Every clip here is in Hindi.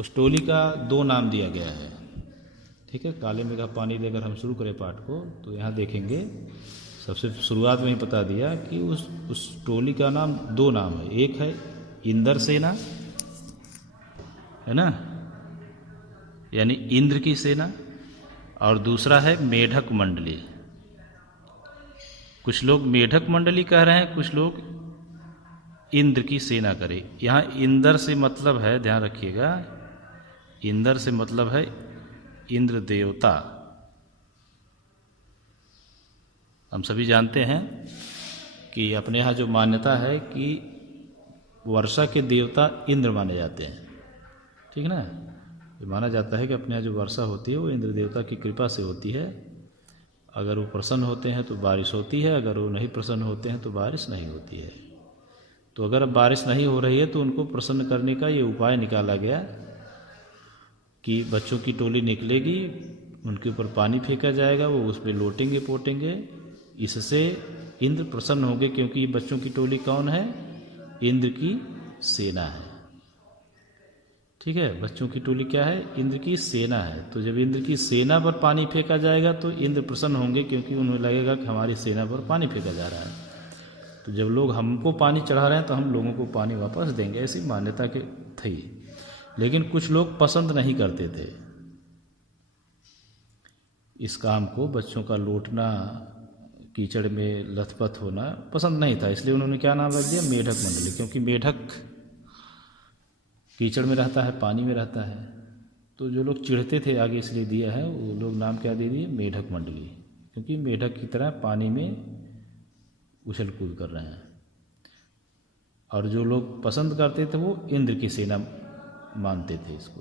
उस टोली का दो नाम दिया गया है। ठीक है, काले मेघा पानी दे अगर हम शुरू करें पाठ को तो यहाँ देखेंगे सबसे शुरुआत में ही बता दिया कि उस टोली का नाम दो नाम है। एक है इंद्र सेना, है ना, यानी इंद्र की सेना, और दूसरा है मेढक मंडली। कुछ लोग मेढक मंडली कह रहे हैं, कुछ लोग इंद्र की सेना करे। यहाँ इंद्र से मतलब है, ध्यान रखिएगा, इंद्र से मतलब है इंद्र देवता। हम सभी जानते हैं कि अपने यहाँ जो मान्यता है कि वर्षा के देवता इंद्र माने जाते हैं। ठीक है ना, ये माना जाता है कि अपने यहाँ जो वर्षा होती है वो इंद्र देवता की कृपा से होती है। अगर वो प्रसन्न होते हैं तो बारिश होती है, अगर वो नहीं प्रसन्न होते हैं तो बारिश नहीं होती है। तो अगर अब बारिश नहीं हो रही है तो उनको प्रसन्न करने का ये उपाय निकाला गया कि बच्चों की टोली निकलेगी, उनके ऊपर पानी फेंका जाएगा, वो उस पर लोटेंगे पोटेंगे, इससे इंद्र प्रसन्न होंगे। क्योंकि बच्चों की टोली कौन है? इंद्र की सेना है। ठीक है, बच्चों की टोली क्या है? इंद्र की सेना है। तो जब इंद्र की सेना पर पानी फेंका जाएगा तो इंद्र प्रसन्न होंगे, क्योंकि उन्हें लगेगा कि हमारी सेना पर पानी फेंका जा रहा है। तो जब लोग हमको पानी चढ़ा रहे हैं तो हम लोगों को पानी वापस देंगे, ऐसी मान्यता के थी। लेकिन कुछ लोग पसंद नहीं करते थे इस काम को, बच्चों का लौटना, कीचड़ में लथपथ होना पसंद नहीं था। इसलिए उन्होंने क्या नाम रख दिया? मेढक मंडली। क्योंकि मेढक कीचड़ में रहता है, पानी में रहता है। तो जो लोग चिढ़ते थे, आगे इसलिए दिया है, वो लोग नाम क्या दे दिए? मेढक मंडली। क्योंकि मेढक की तरह पानी में उछल कूद कर रहे हैं। और जो लोग पसंद करते थे वो इंद्र की सेना मानते थे इसको।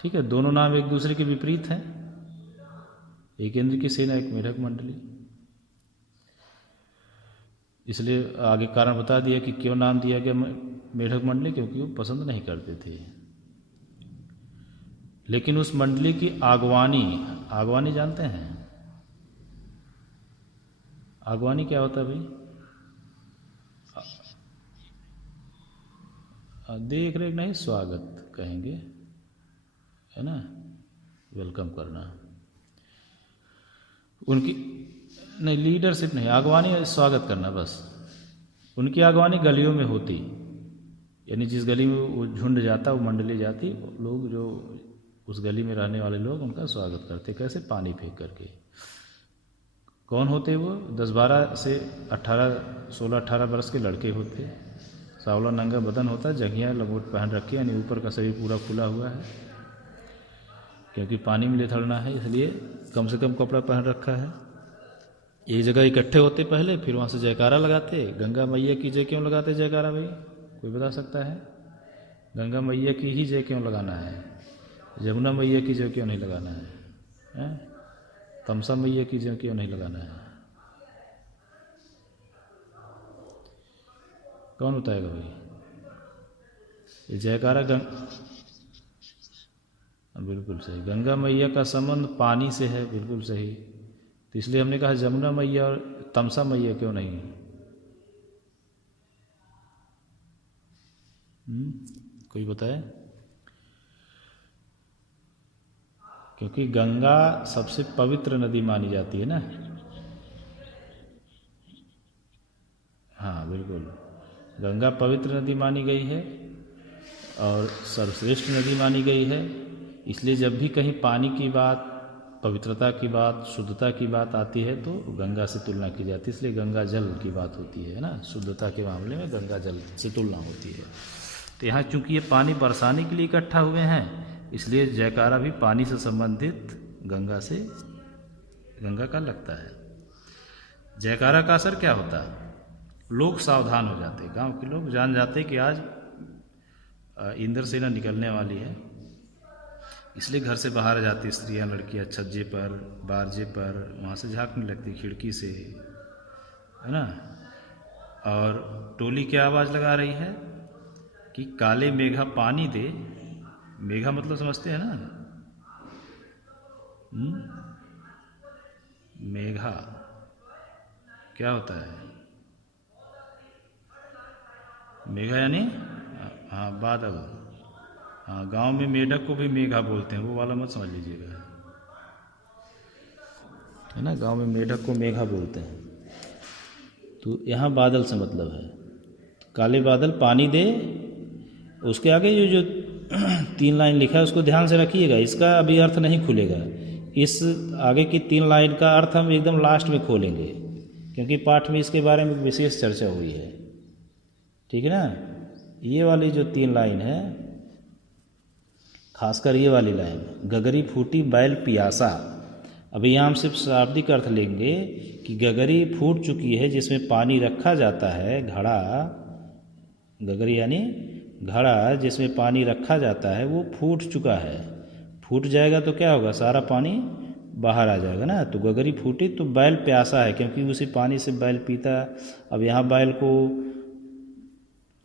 ठीक है, दोनों नाम एक दूसरे के विपरीत हैं, एक इंद्र की सेना, एक मेढक मंडली। इसलिए आगे कारण बता दिया कि क्यों नाम दिया गया मेढक मंडली, क्योंकि वो पसंद नहीं करते थे। लेकिन उस मंडली की आगवानी, आगवानी जानते हैं? आगवानी क्या होता है भाई? देख रेख नहीं, स्वागत कहेंगे, है ना, वेलकम करना। उनकी नहीं, लीडरशिप नहीं, आगवानी स्वागत करना बस। उनकी आगवानी गलियों में होती, यानी जिस गली में वो झुंड जाता, वो मंडली जाती, लोग जो उस गली में रहने वाले लोग उनका स्वागत करते। कैसे? पानी फेंक करके। कौन होते वो? 10-12 से 16-18 वर्ष के लड़के होते, सावला नंगा बदन होता, जंघियाँ लंगोट पहन रखी, यानी ऊपर का शरीर पूरा खुला हुआ है, क्योंकि पानी में लेथड़ना है, इसलिए कम से कम कपड़ा पहन रखा है। एक जगह इकट्ठे होते पहले, फिर वहाँ से जयकारा लगाते। गंगा मैया की जय क्यों लगाते जयकारा भाई? कोई बता सकता है? गंगा मैया की ही जय क्यों लगाना है? यमुना मैया की जय क्यों नहीं लगाना है? तमसा मैया की जय क्यों नहीं लगाना है? कौन बताएगा भाई? ये जयकारा बिल्कुल सही, गंगा मैया का संबंध पानी से है, बिल्कुल सही। तो इसलिए हमने कहा यमुना मैया और तमसा मैया क्यों नहीं? कोई बताए? क्योंकि गंगा सबसे पवित्र नदी मानी जाती है ना। हाँ बिल्कुल, गंगा पवित्र नदी मानी गई है और सर्वश्रेष्ठ नदी मानी गई है। इसलिए जब भी कहीं पानी की बात, पवित्रता की बात, शुद्धता की बात आती है तो गंगा से तुलना की जाती है। इसलिए गंगा जल की बात होती है ना, शुद्धता के मामले में गंगा जल से तुलना होती है। तो यहाँ चूंकि ये पानी बरसाने के लिए इकट्ठा हुए हैं, इसलिए जयकारा भी पानी से संबंधित गंगा से, गंगा का लगता है। जयकारा का असर क्या होता है? लोग सावधान हो जाते, गांव के लोग जान जाते कि आज इंद्र सेना निकलने वाली है। इसलिए घर से बाहर जाती स्त्रियां, लड़कियां छज्जे पर, बारजे पर, वहाँ से झांकने लगती खिड़की से, है ना। और टोली क्या आवाज़ लगा रही है कि काले मेघा पानी दे। मेघा मतलब समझते हैं ना? मेघा क्या होता है? मेघा यानी हाँ बादल, हाँ, गांव में मेढक को भी मेघा बोलते हैं, वो वाला मत समझ लीजिएगा, है ना। गांव में मेढक को मेघा बोलते हैं। तो यहाँ बादल से मतलब है, तो काले बादल पानी दे। उसके आगे ये जो 3 लाइन लिखा है उसको ध्यान से रखिएगा, इसका अभी अर्थ नहीं खुलेगा। इस आगे की 3 लाइन का अर्थ हम एकदम लास्ट में खोलेंगे, क्योंकि पाठ में इसके बारे में विशेष चर्चा हुई है, ठीक है ना। ये वाली जो 3 लाइन है, खासकर ये वाली लाइन, गगरी फूटी बैल पियासा। अभी यहाँ हम सिर्फ शाब्दिक अर्थ लेंगे कि गगरी फूट चुकी है जिसमें पानी रखा जाता है, घड़ा, गगरी यानी घड़ा जिसमें पानी रखा जाता है वो फूट चुका है। फूट जाएगा तो क्या होगा, सारा पानी बाहर आ जाएगा ना। तो गगरी फूटी तो बैल प्यासा है, क्योंकि उसी पानी से बैल पीता। अब यहाँ बैल को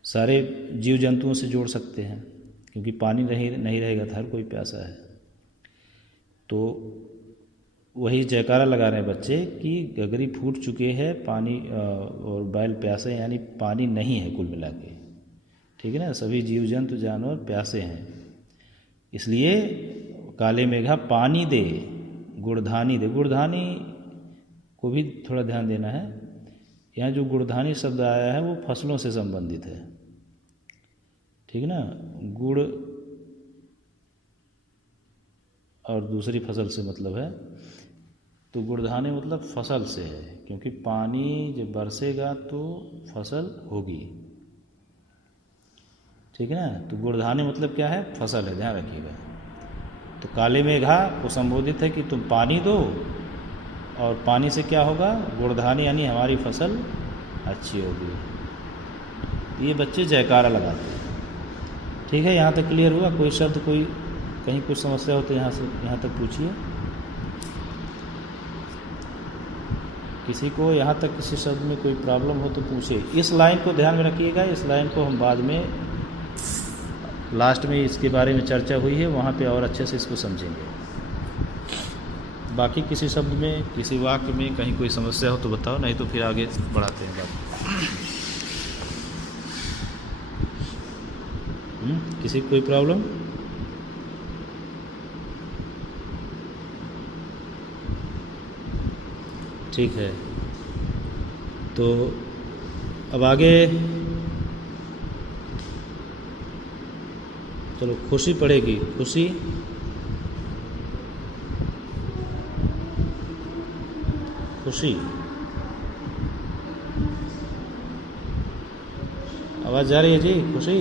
सारे जीव जंतुओं से जोड़ सकते हैं, क्योंकि पानी नहीं रहेगा तो हर कोई प्यासा है। तो वही जयकारा लगा रहे हैं बच्चे कि गगरी फूट चुके हैं पानी और बैल प्यासे, यानी पानी नहीं है कुल मिला के, ठीक है ना। सभी जीव जंतु जानवर प्यासे हैं, इसलिए काले मेघा पानी दे, गुड़धानी दे। गुड़धानी को भी थोड़ा ध्यान देना है। यहाँ जो गुड़धानी शब्द आया है वो फसलों से संबंधित है, ठीक है ना। गुड़ और दूसरी फसल से मतलब है, तो गुड़धानी मतलब फसल से है, क्योंकि पानी जब बरसेगा तो फसल होगी, ठीक है ना। तो गुड़धानी मतलब क्या है, फसल है, ध्यान रखिएगा। तो काले मेघा को संबोधित है कि तुम पानी दो, और पानी से क्या होगा, गुड़धानी यानी हमारी फसल अच्छी होगी। ये बच्चे जयकारा लगाते हैं, ठीक है। यहाँ तक क्लियर हुआ। कोई शब्द, कोई कहीं कुछ समस्या हो तो यहाँ तक पूछिए। किसी को यहाँ तक किसी शब्द में कोई प्रॉब्लम हो तो पूछे। इस लाइन को ध्यान में रखिएगा, इस लाइन को हम बाद में लास्ट में इसके बारे में चर्चा हुई है, वहाँ पे और अच्छे से इसको समझेंगे। बाकी किसी शब्द में, किसी वाक्य में कहीं कोई समस्या हो तो बताओ, नहीं तो फिर आगे बढ़ाते हैं बात। किसी को कोई प्रॉब्लम? ठीक है, तो अब आगे चलो, खुशी पड़ेगी। खुशी, खुशी, आवाज़ जा रही है जी? खुशी,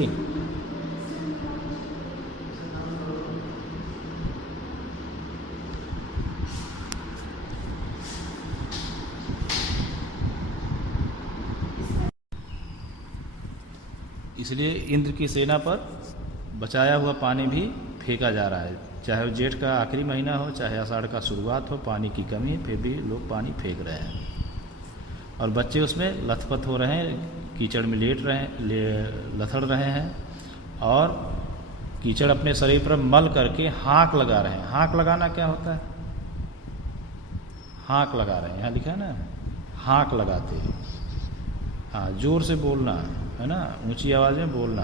इसलिए इंद्र की सेना पर बचाया हुआ पानी भी फेंका जा रहा है, चाहे वो जेठ का आखिरी महीना हो, चाहे आषाढ़ का शुरुआत हो, पानी की कमी है, फिर भी लोग पानी फेंक रहे हैं। और बच्चे उसमें लथपथ हो रहे हैं, कीचड़ में लथड़ रहे हैं, और कीचड़ अपने शरीर पर मल करके हाँक लगा रहे हैं। हाँक लगाना क्या होता है? हाँक लगा रहे हैं, यहाँ लिखा है ना, हाँक लगाते हैं। हाँ, जोर से बोलना है ना, ऊंची आवाज़ में बोलना,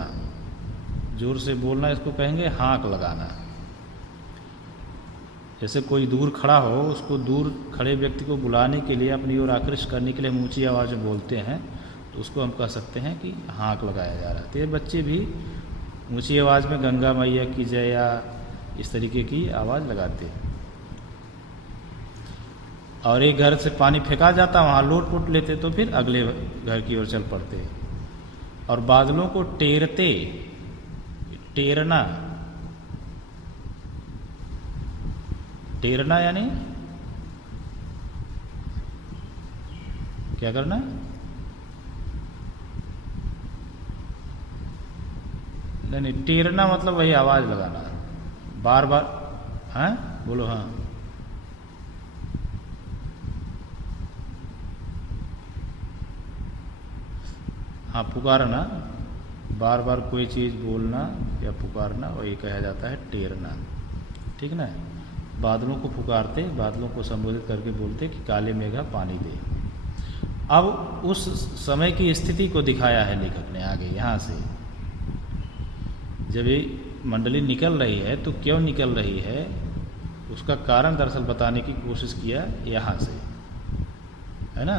जोर से बोलना, इसको कहेंगे हाँक लगाना। जैसे कोई दूर खड़ा हो, उसको दूर खड़े व्यक्ति को बुलाने के लिए, अपनी ओर आकृष्ट करने के लिए हम ऊंची आवाज़ में बोलते हैं, तो उसको हम कह सकते हैं कि हाँक लगाया जा रहा है। तो ये बच्चे भी ऊंची आवाज़ में गंगा मैया की जय या इस तरीके की आवाज़ लगाते हैं। और एक घर से पानी फेंका जाता, वहाँ लोट पोट लेते, तो फिर अगले घर की ओर चल पड़ते। और बादलों को टेरते, टेरना, टेरना यानी क्या करना? नहीं, टेरना मतलब वही आवाज लगाना, बार बार। हाँ बोलो। हाँ, हाँ, पुकारना, बार बार कोई चीज़ बोलना या पुकारना, वही कहा जाता है टेरना, ठीक ना। बादलों को पुकारते, बादलों को संबोधित करके बोलते कि काले मेघा पानी दे। अब उस समय की स्थिति को दिखाया है लेखक ने आगे यहाँ से, जब ये मंडली निकल रही है तो क्यों निकल रही है, उसका कारण दरअसल बताने की कोशिश किया यहाँ से, है ना,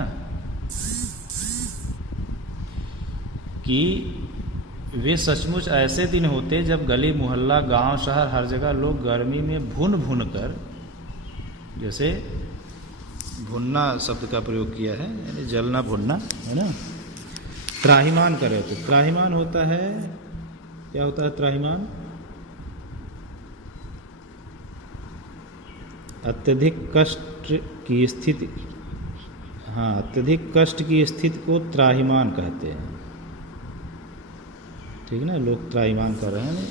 कि वे सचमुच ऐसे दिन होते जब गली मोहल्ला गांव शहर हर जगह लोग गर्मी में भुन भुन कर, जैसे भुनना शब्द का प्रयोग किया है, यानी जलना भुनना, है ना, त्राहिमाम करे। तो त्राहिमाम होता है, क्या होता है त्राहिमाम? अत्यधिक कष्ट की स्थिति, हाँ, अत्यधिक कष्ट की स्थिति को त्राहिमाम कहते हैं, ठीक है ना। लोग त्राहिमाम कर रहे हैं,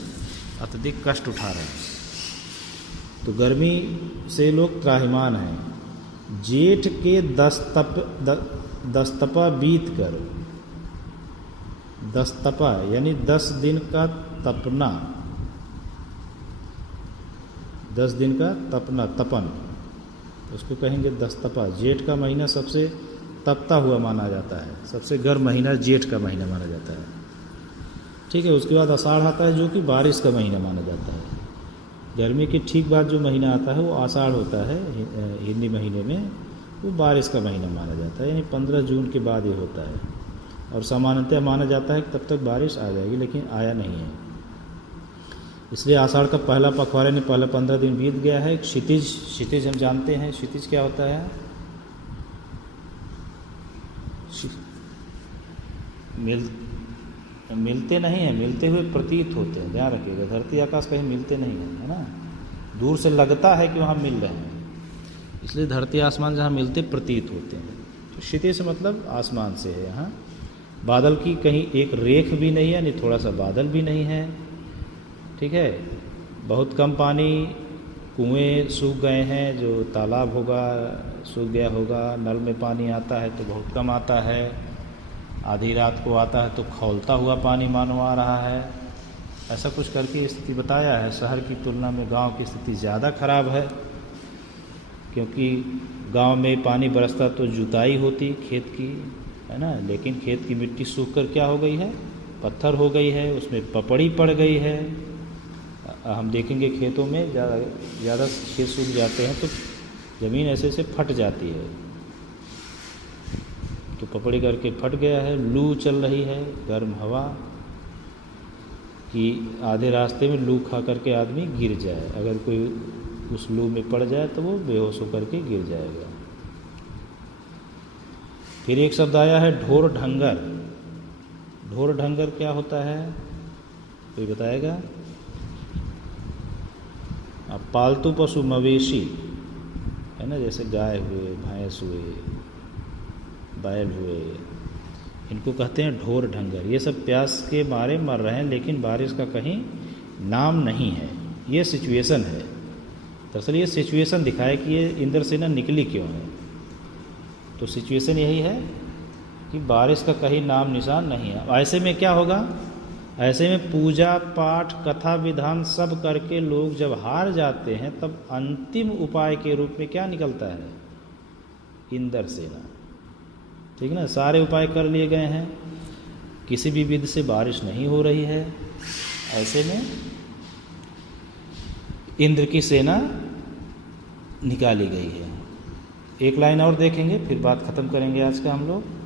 अत्यधिक कष्ट उठा रहे हैं, तो गर्मी से लोग त्राहिमाम हैं। जेठ के दस्तपा बीत कर, दस्तपा यानी 10 दिन का तपना, 10 दिन का तपना, तपन, उसको कहेंगे दस्तपा। जेठ का महीना सबसे तपता हुआ माना जाता है, सबसे गर्म महीना जेठ का महीना माना जाता है, ठीक है। उसके बाद आषाढ़ आता है जो कि बारिश का महीना माना जाता है। गर्मी के ठीक बाद जो महीना आता है वो आषाढ़ होता है, हिंदी महीने में वो बारिश का महीना माना जाता है, यानी 15 जून के बाद ये होता है। और सामान्यतः माना जाता है कि तब तक बारिश आ जाएगी, लेकिन आया नहीं है। इसलिए आषाढ़ का पहला पखवाड़े ने पहले 15 दिन बीत गया है। क्षितिज, क्षितिज हम जानते हैं, क्षितिज क्या होता है? मिलते नहीं हैं, मिलते हुए प्रतीत होते हैं, ध्यान रखिएगा। धरती आकाश कहीं मिलते नहीं हैं, है ना, दूर से लगता है कि वहाँ मिल रहे हैं, इसलिए धरती आसमान जहाँ मिलते प्रतीत होते हैं। तो क्षितिज से मतलब आसमान से है। यहाँ बादल की कहीं एक रेख भी नहीं है, यानी थोड़ा सा बादल भी नहीं है, ठीक है। बहुत कम पानी, कुएं सूख गए हैं, जो तालाब होगा सूख गया होगा, नल में पानी आता है तो बहुत कम आता है, आधी रात को आता है तो खौलता हुआ पानी मानो आ रहा है। ऐसा कुछ करके स्थिति बताया है। शहर की तुलना में गांव की स्थिति ज़्यादा खराब है, क्योंकि गांव में पानी बरसता तो जुताई होती खेत की, है ना, लेकिन खेत की मिट्टी सूख कर क्या हो गई है? पत्थर हो गई है, उसमें पपड़ी पड़ गई है। हम देखेंगे खेतों में ज़्यादा खेत सूख जाते हैं तो ज़मीन ऐसे से फट जाती है, तो पपड़ी करके फट गया है। लू चल रही है, गर्म हवा कि आधे रास्ते में लू खा करके आदमी गिर जाए, अगर कोई उस लू में पड़ जाए तो वो बेहोश होकर के गिर जाएगा। फिर एक शब्द आया है ढोर ढंगर। ढोर ढंगर क्या होता है, कोई बताएगा? पालतू पशु, मवेशी, है ना, जैसे गाय हुए, भैंस हुए, बैल हुए, इनको कहते हैं ढोर ढंगर। ये सब प्यास के मारे मर रहे हैं, लेकिन बारिश का कहीं नाम नहीं है। ये सिचुएशन है। दरअसल ये सिचुएशन दिखाए कि ये इंद्रसेना निकली क्यों है। तो सिचुएशन यही है कि बारिश का कहीं नाम निशान नहीं है। ऐसे में क्या होगा? ऐसे में पूजा पाठ कथा विधान सब करके लोग जब हार जाते हैं, तब अंतिम उपाय के रूप में क्या निकलता है? इंद्रसेना, ठीक है ना। सारे उपाय कर लिए गए हैं, किसी भी विधि से बारिश नहीं हो रही है। ऐसे में इंद्र की सेना निकाली गई है। एक लाइन और देखेंगे, फिर बात खत्म करेंगे आज का हम लोग।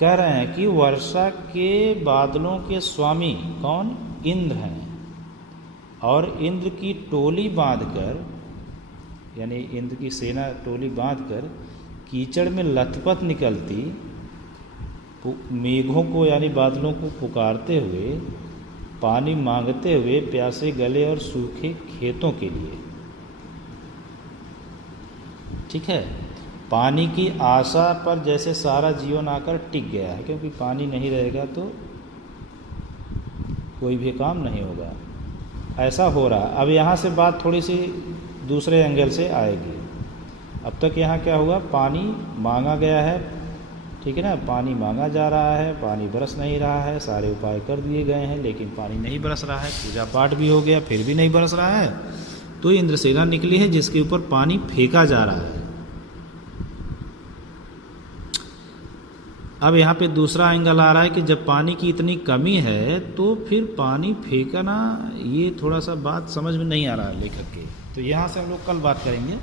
कह रहे हैं कि वर्षा के बादलों के स्वामी कौन? इंद्र हैं। और इंद्र की टोली बांधकर, यानी इंद्र की सेना टोली बांधकर कीचड़ में लथपथ निकलती, मेघों को यानी बादलों को पुकारते हुए, पानी मांगते हुए प्यासे गले और सूखे खेतों के लिए, ठीक है। पानी की आशा पर जैसे सारा जीवन आकर टिक गया है, क्योंकि पानी नहीं रहेगा तो कोई भी काम नहीं होगा। ऐसा हो रहा। अब यहाँ से बात थोड़ी सी दूसरे एंगल से आएगी। अब तक यहाँ क्या हुआ? पानी मांगा गया है, ठीक है ना, पानी मांगा जा रहा है, पानी बरस नहीं रहा है, सारे उपाय कर दिए गए हैं, लेकिन पानी नहीं बरस रहा है। पूजा पाठ भी हो गया, फिर भी नहीं बरस रहा है। तो इंद्रसेना निकली है जिसके ऊपर पानी फेंका जा रहा है। अब यहाँ पे दूसरा एंगल आ रहा है कि जब पानी की इतनी कमी है तो फिर पानी फेंकना, ये थोड़ा सा बात समझ में नहीं आ रहा है लेखक के। तो यहाँ से हम लोग कल बात करेंगे।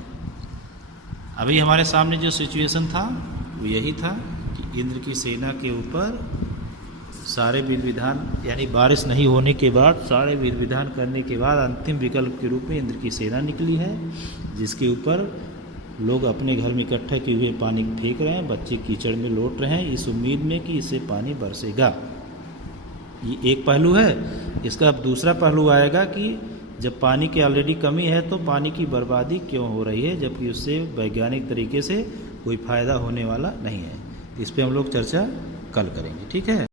अभी हमारे सामने जो सिचुएशन था वो यही था कि इंद्र की सेना के ऊपर सारे विधि विधान, यानी बारिश नहीं होने के बाद सारे विधि विधान करने के बाद अंतिम विकल्प के रूप में इंद्र की सेना निकली है, जिसके ऊपर लोग अपने घर में इकट्ठा किए हुए पानी फेंक रहे हैं, बच्चे कीचड़ में लौट रहे हैं इस उम्मीद में कि इससे पानी बरसेगा। ये एक पहलू है। इसका अब दूसरा पहलू आएगा कि जब पानी की ऑलरेडी कमी है तो पानी की बर्बादी क्यों हो रही है, जबकि उससे वैज्ञानिक तरीके से कोई फ़ायदा होने वाला नहीं है। इस पर हम लोग चर्चा कल करेंगे, ठीक है।